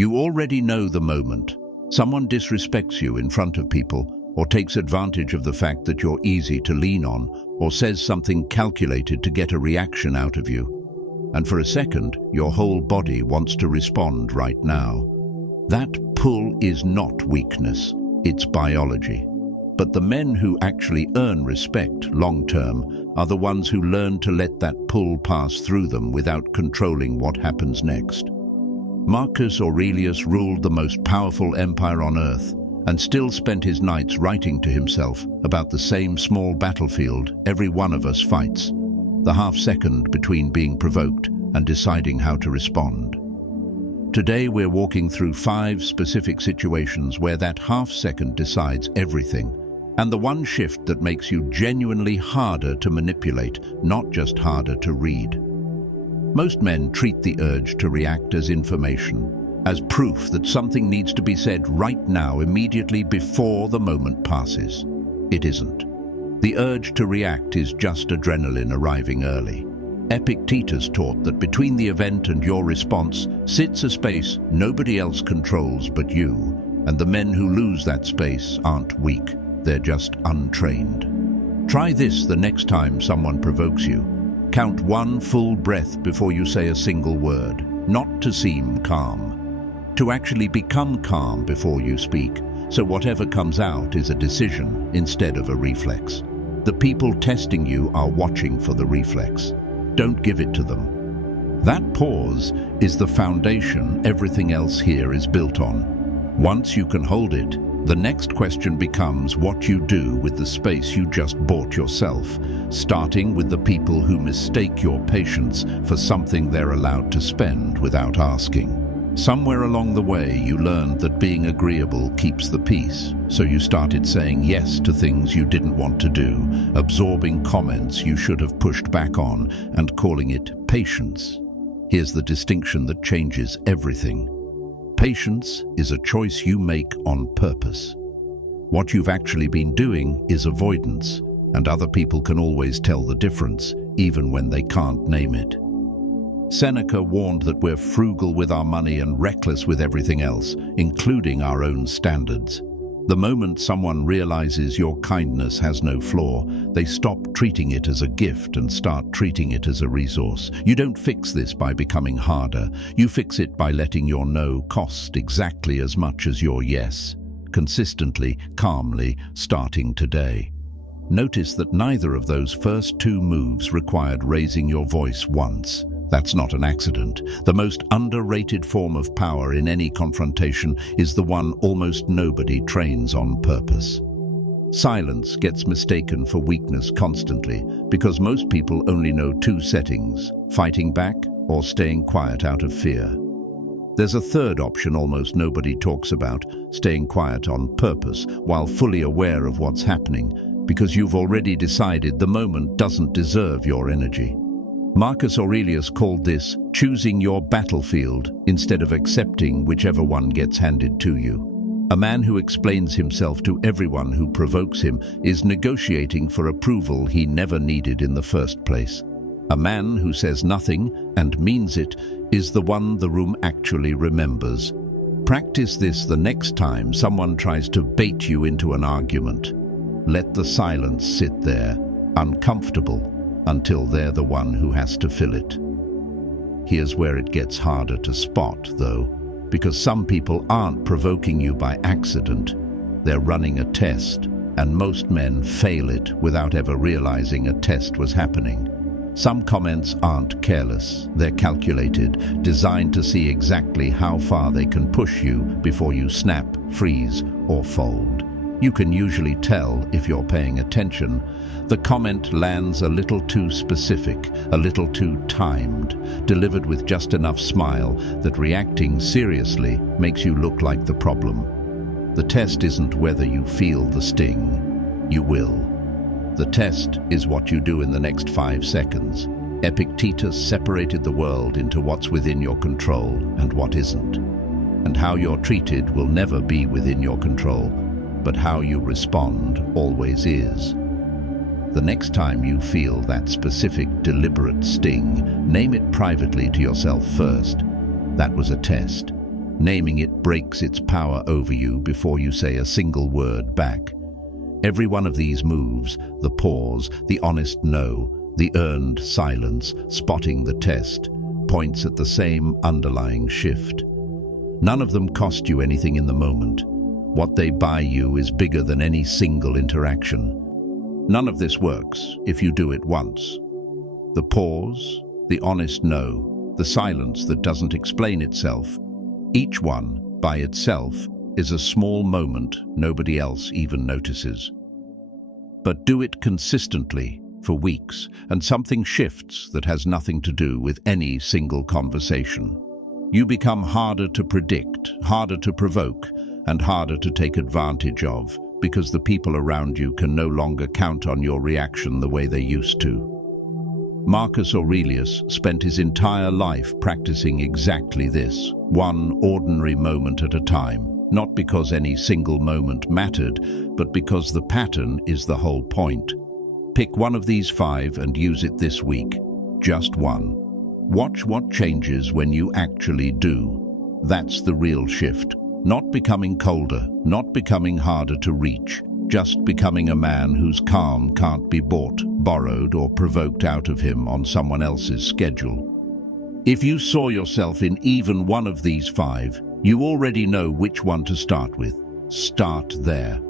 You already know the moment. Someone disrespects you in front of people, or takes advantage of the fact that you're easy to lean on, or says something calculated to get a reaction out of you. And for a second, your whole body wants to respond right now. That pull is not weakness, it's biology. But the men who actually earn respect long-term are the ones who learn to let that pull pass through them without controlling what happens next. Marcus Aurelius ruled the most powerful empire on earth and still spent his nights writing to himself about the same small battlefield every one of us fights, the half-second between being provoked and deciding how to respond. Today we're walking through 5 specific situations where that half-second decides everything, and the one shift that makes you genuinely harder to manipulate, not just harder to read. Most men treat the urge to react as information, as proof that something needs to be said right now, immediately before the moment passes. It isn't. The urge to react is just adrenaline arriving early. Epictetus taught that between the event and your response sits a space nobody else controls but you, and the men who lose that space aren't weak, they're just untrained. Try this the next time someone provokes you. Count 1 full breath before you say a single word, not to seem calm. To actually become calm before you speak, so whatever comes out is a decision instead of a reflex. The people testing you are watching for the reflex. Don't give it to them. That pause is the foundation everything else here is built on. Once you can hold it, the next question becomes what you do with the space you just bought yourself, starting with the people who mistake your patience for something they're allowed to spend without asking. Somewhere along the way, you learned that being agreeable keeps the peace, so you started saying yes to things you didn't want to do, absorbing comments you should have pushed back on, and calling it patience. Here's the distinction that changes everything. Patience is a choice you make on purpose. What you've actually been doing is avoidance, and other people can always tell the difference, even when they can't name it. Seneca warned that we're frugal with our money and reckless with everything else, including our own standards. The moment someone realizes your kindness has no flaw, they stop treating it as a gift and start treating it as a resource. You don't fix this by becoming harder. You fix it by letting your no cost exactly as much as your yes, consistently, calmly, starting today. Notice that neither of those first 2 moves required raising your voice once. That's not an accident. The most underrated form of power in any confrontation is the one almost nobody trains on purpose. Silence gets mistaken for weakness constantly because most people only know 2 settings, fighting back or staying quiet out of fear. There's a third option almost nobody talks about, staying quiet on purpose while fully aware of what's happening, because you've already decided the moment doesn't deserve your energy. Marcus Aurelius called this choosing your battlefield instead of accepting whichever one gets handed to you. A man who explains himself to everyone who provokes him is negotiating for approval he never needed in the first place. A man who says nothing and means it is the one the room actually remembers. Practice this the next time someone tries to bait you into an argument. Let the silence sit there, uncomfortable, until they're the one who has to fill it. Here's where it gets harder to spot, though, because some people aren't provoking you by accident. They're running a test, and most men fail it without ever realizing a test was happening. Some comments aren't careless, they're calculated, designed to see exactly how far they can push you before you snap, freeze, or fold. You can usually tell if you're paying attention. The comment lands a little too specific, a little too timed, delivered with just enough smile that reacting seriously makes you look like the problem. The test isn't whether you feel the sting. You will. The test is what you do in the next 5 seconds. Epictetus separated the world into what's within your control and what isn't. And how you're treated will never be within your control, but how you respond always is. The next time you feel that specific, deliberate sting, name it privately to yourself first. That was a test. Naming it breaks its power over you before you say a single word back. Every one of these moves, the pause, the honest no, the earned silence, spotting the test, points at the same underlying shift. None of them cost you anything in the moment. What they buy you is bigger than any single interaction. None of this works if you do it once. The pause, the honest no, the silence that doesn't explain itself, each one, by itself, is a small moment nobody else even notices. But do it consistently, for weeks, and something shifts that has nothing to do with any single conversation. You become harder to predict, harder to provoke, and harder to take advantage of, because the people around you can no longer count on your reaction the way they used to. Marcus Aurelius spent his entire life practicing exactly this, one ordinary moment at a time, not because any single moment mattered, but because the pattern is the whole point. Pick one of these 5 and use it this week. Just one. Watch what changes when you actually do. That's the real shift. Not becoming colder, not becoming harder to reach, just becoming a man whose calm can't be bought, borrowed, or provoked out of him on someone else's schedule. If you saw yourself in even one of these 5, you already know which one to start with. Start there.